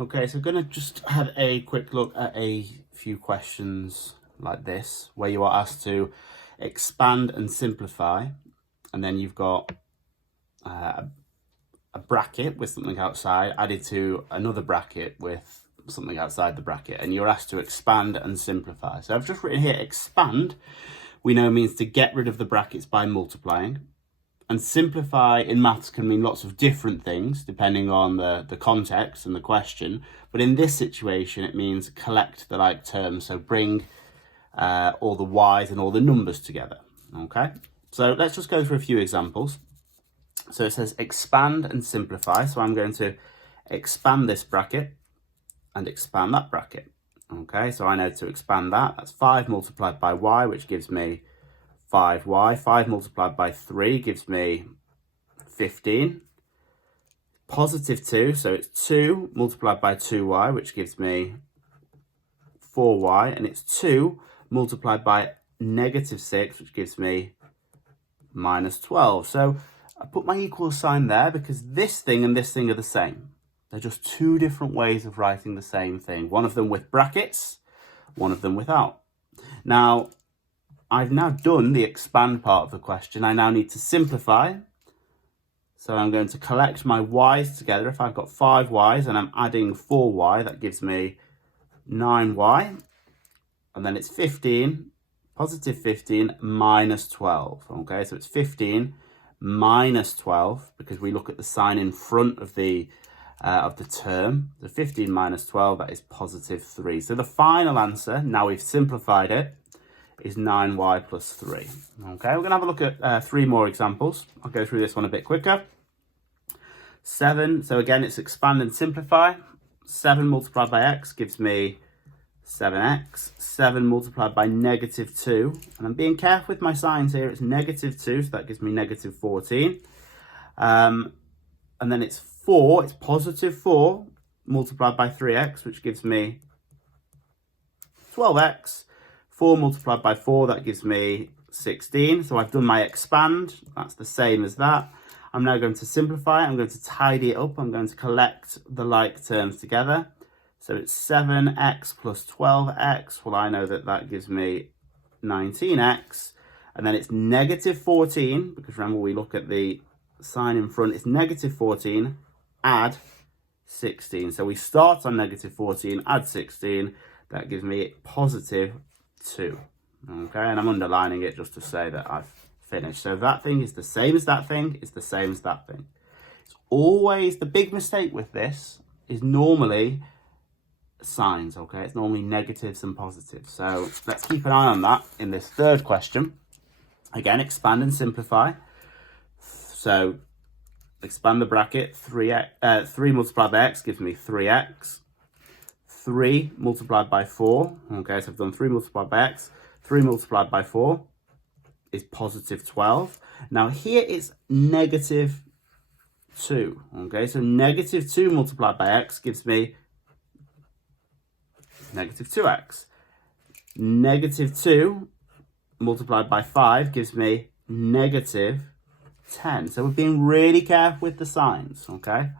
Okay, so we're going to just have a quick look at a few questions like this, where you are asked to expand and simplify, and then you've got a bracket with something outside added to another bracket with something outside the bracket, and you're asked to expand and simplify. So I've just written here, expand, we know means to get rid of the brackets by multiplying. And simplify in maths can mean lots of different things depending on the context and the question. But in this situation, it means collect the like terms. So bring all the y's and all the numbers together. Okay, so let's just go through a few examples. So it says expand and simplify. So I'm going to expand this bracket and expand that bracket. Okay, so I know to expand that. That's 5 multiplied by y, which gives me 5y. 5 multiplied by 3 gives me 15. Positive 2, so it's 2 multiplied by 2y, which gives me 4y. And it's 2 multiplied by negative 6, which gives me minus 12. So I put my equal sign there because this thing and this thing are the same. They're just two different ways of writing the same thing. One of them with brackets, one of them without. Now, I've now done the expand part of the question. I now need to simplify. So I'm going to collect my y's together. If I've got 5 y's and I'm adding 4y, that gives me 9y. And then it's 15, positive 15 minus 12. Okay, so it's 15 minus 12 because we look at the sign in front of the term. The 15 minus 12, that is positive 3. So the final answer, now we've simplified it, is 9y plus 3. Okay, we're going to have a look at 3 more examples. I'll go through this one a bit quicker. 7, so again, it's expand and simplify. 7 multiplied by x gives me 7x. 7 multiplied by negative 2. And I'm being careful with my signs here. It's negative 2, so that gives me negative 14. And then it's 4, it's positive 4 multiplied by 3x, which gives me 12x. 4 multiplied by 4, that gives me 16. So I've done my expand. That's the same as that. I'm now going to simplify. I'm going to tidy it up. I'm going to collect the like terms together. So it's 7x plus 12x. Well, I know that that gives me 19x. And then it's negative 14, because remember we look at the sign in front. It's negative 14, add 16. So we start on negative 14, add 16. That gives me positive 2. Okay, and I'm underlining it just to say that I've finished. So that thing is the same as that thing, is the same as that thing. It's always, the big mistake with this is normally signs, okay? It's normally negatives and positives. So let's keep an eye on that in this third question. Again, expand and simplify. So expand the bracket, 3 multiplied by x gives me 3x. 3 multiplied by 4, okay, so I've done 3 multiplied by x. 3 multiplied by 4 is positive 12. Now here it's negative 2, okay, so negative 2 multiplied by x gives me negative 2x. Negative 2 multiplied by 5 gives me negative 10. So we're being really careful with the signs, okay?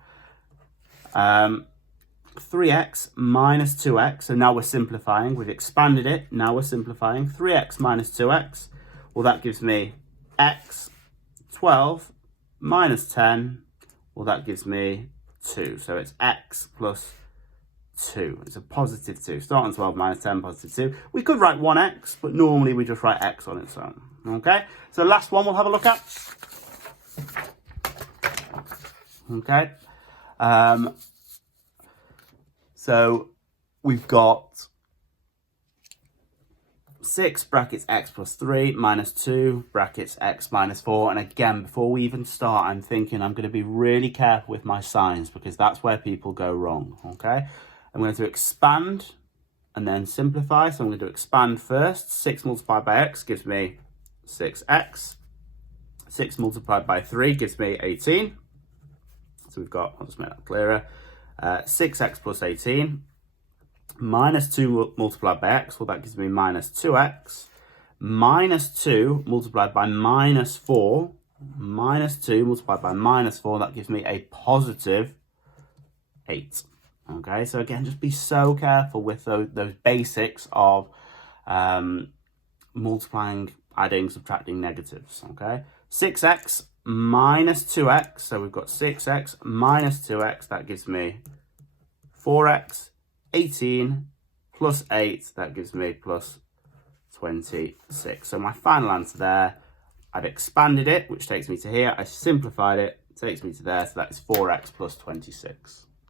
3x minus 2x, so now we're simplifying. We've expanded it, now we're simplifying. 3x minus 2x, well, that gives me x. 12 minus 10, well, that gives me 2. So it's x plus 2. It's a positive 2. Start on 12 minus 10, positive 2. We could write 1x, but normally we just write x on its own. Okay, so last one we'll have a look at. Okay. So we've got 6 brackets x plus 3 minus 2 brackets x minus 4. And again, before we even start, I'm thinking I'm going to be really careful with my signs because that's where people go wrong, okay? I'm going to expand and then simplify. So I'm going to expand first. 6 multiplied by x gives me 6x. 6 multiplied by 3 gives me 18. So we've got, I'll just make that clearer. 6x plus 18 minus 2 multiplied by x, well, that gives me minus 2x. Minus 2 multiplied by minus 4, minus 2 multiplied by minus 4, that gives me a positive 8. Okay, so again, just be so careful with those basics of multiplying, adding, subtracting negatives. Okay, 6x minus 2x, so we've got 6x minus 2x, that gives me 4x, 18 plus 8, that gives me plus 26. So my final answer there, I've expanded it, which takes me to here. I simplified it, takes me to there, so that's 4x plus 26.